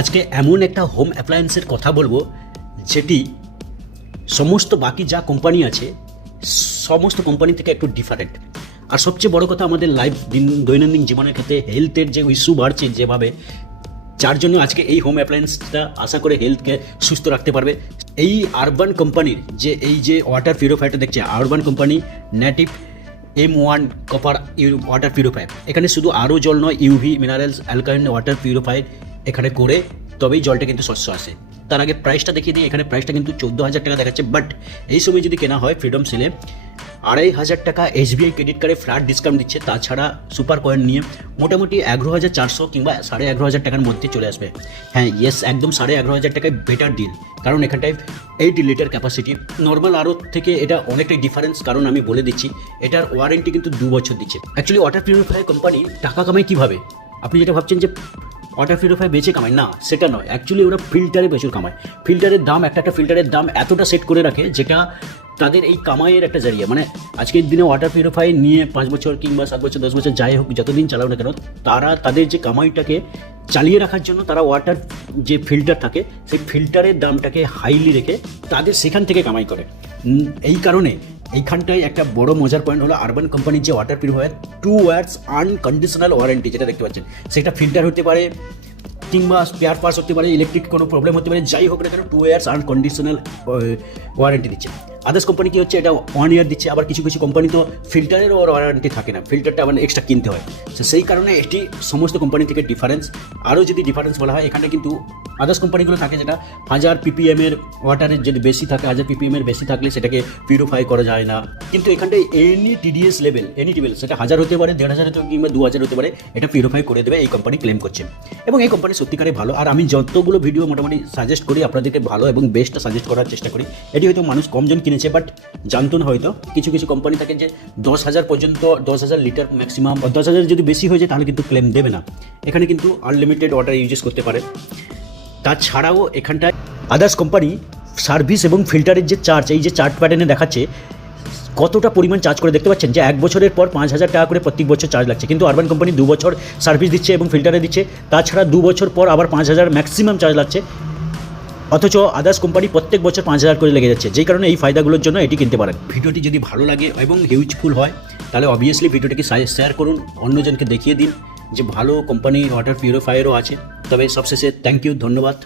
আজকে এমন একটা হোম অ্যাপ্লায়েন্সের কথা বলবো যেটি সমস্ত বাকি যা কোম্পানি আছে সমস্ত কোম্পানি থেকে একটু ডিফারেন্ট। আর সবচেয়ে বড় কথা, আমাদের দৈনন্দিন জীবনের ক্ষেত্রে হেলথের যে ইস্যু বাড়ছে যেভাবে, যার জন্য আজকে এই হোম অ্যাপ্লায়েন্সটা আশা করে হেলথকে সুস্থ রাখতে পারবে। এই আরবান কোম্পানির এই যে ওয়াটার পিউরিফায়ারটা দেখছে, urban company native M1 copper water purifier, এখানে শুধু আরও জল নয়, UV minerals alkaline water purifier এখানে করে তবেই জলটা কিন্তু স্বচ্ছ আসে। তার আগে প্রাইসটা দেখিয়ে দিই। এখানে প্রাইসটা কিন্তু 14,000 টাকা দেখাচ্ছে, বাট এই সময় যদি কেনা হয় ফ্রিডম সেলে 2,500 টাকা SBI ক্রেডিট কার্ডে ফ্ল্যাট ডিসকাউন্ট দিচ্ছে। তাছাড়া সুপার কয়েন নিয়ে মোটামুটি 11,400 কিংবা 11,500 টাকার মধ্যে চলে আসবে। হ্যাঁ, ইয়েস, একদম 11,500 টাকায় বেটার ডিল, কারণ এখানটায় 8 লিটার ক্যাপাসিটি। নর্মাল আরও থেকে এটা অনেকটাই ডিফারেন্স, কারণ আমি বলে দিচ্ছি এটার ওয়ারেন্টি কিন্তু 2 বছর দিচ্ছে। অ্যাকচুয়ালি ওয়াটার পিউরিফায়ার কোম্পানি টাকা কামায় কীভাবে? আপনি যেটা ভাবছেন যে ওয়াটার পিউরিফায়ার বেচে কামায়, না, সেটা নয়। অ্যাকচুয়ালি ওরা ফিল্টারে প্রচুর কামায়। ফিল্টারের দাম, একটা ফিল্টারের দাম এতটা সেট করে রাখে যেটা তাদের এই কামাইয়ের একটা জারিয়া। মানে আজকের দিনে ওয়াটার পিউরিফায়ার নিয়ে 5 বছর কিংবা 7 বছর 10 বছর যাই হোক, যতদিন চালাও না কেন, তারা তাদের যে কামাইটাকে চালিয়ে রাখার জন্য তারা ওয়াটার যে ফিল্টার থাকে সেই ফিল্টারের দামটাকে হাইলি রেখে তাদের সেখান থেকে কামাই করে। এই কারণে এইখানটায় একটা বড় মজার পয়েন্ট হলো আরবান কোম্পানির যে water purifier 2 years unconditional warranty, যেটা দেখতে পাচ্ছেন, সেটা ফিল্টার হতে পারে কিংবা স্পেয়ার পার্টস হতে পারে, ইলেকট্রিক কোনো প্রবলেম হতে পারে, যাই হোক না কেন 2 ইয়ার্স আনকন্ডিশনাল ওয়ারেন্টি দিচ্ছে। আদার্স কোম্পানি কী হচ্ছে, এটা 1 ইয়ার দিচ্ছে। আবার কিছু কিছু কোম্পানি তো ফিল্টারেরও ওয়ারেন্টি থাকে না, ফিল্টারটা আবার এক্সট্রা কিনতে হয়। তো সেই কারণে এটি সমস্ত কোম্পানি থেকে ডিফারেন্স। আরও যদি ডিফারেন্স বলা হয়, এখানে কিন্তু আদার্স কোম্পানিগুলো থাকে যেটা 1000 ppm এর ওয়াটারের যদি বেশি থাকে, 1000 ppm এর বেশি থাকলে সেটাকে পিউরিফাই করা যায় না। কিন্তু এখানটায় এনি TDS লেভেল, সেটা 1000 হতে পারে, 1500 হতে পারে কিংবা 2000 হতে পারে, এটা পিউরিফাই করে দেবে এই কোম্পানি ক্লেম করছে। এবং এই কোম্পানি সত্যিকারে ভালো। আর আমি যতগুলো ভিডিও মোটামুটি সাজেস্ট করি আপনাদেরকে ভালো এবং বেস্টটা সাজেস্ট করার চেষ্টা করি। এটি হয়তো মানুষ কমজন কিনেছে, বাট জানতো না হয়তো কিছু কিছু কোম্পানি থাকে যে 10,000 পর্যন্ত, 10,000 লিটার ম্যাক্সিমাম, 10,000 যদি বেশি হয়ে যায় তাহলে কিন্তু ক্লেম দেবে না। এখানে কিন্তু আনলিমিটেড ওয়াটার ইউজ করতে পারে। তাছাড়াও এখানটায় আদার্স কোম্পানি সার্ভিস এবং ফিল্টারের যে চার্জ, এই যে চার্ট প্যাটার্নে দেখাচ্ছে কতটা পরিমাণ চার্জ করে, দেখতে পাচ্ছেন যে 1 বছরের পর 5,000 টাকা করে প্রত্যেক বছর চার্জ লাগছে। কিন্তু আরবান কোম্পানি 2 বছর সার্ভিস দিচ্ছে এবং ফিল্টারে দিচ্ছে, তাছাড়া 2 বছর পর আবার 5,000 ম্যাক্সিমাম চার্জ লাগছে। অথচ আদার্স কোম্পানি প্রত্যেক বছর 5,000 করে লেগে যাচ্ছে, যেই কারণে এই ফায়দাগুলোর জন্য এটি কিনতে পারেন। ভিডিওটি যদি ভালো লাগে এবং হিউজফুল হয় তাহলে অবভিয়াসলি ভিডিওটিকে শেয়ার করুন, অন্যজনকে দেখিয়ে দিন যে ভালো কোম্পানি ওয়াটার পিউরিফায়ারও আছে। তবে সবশেষে থ্যাংক ইউ, ধন্যবাদ।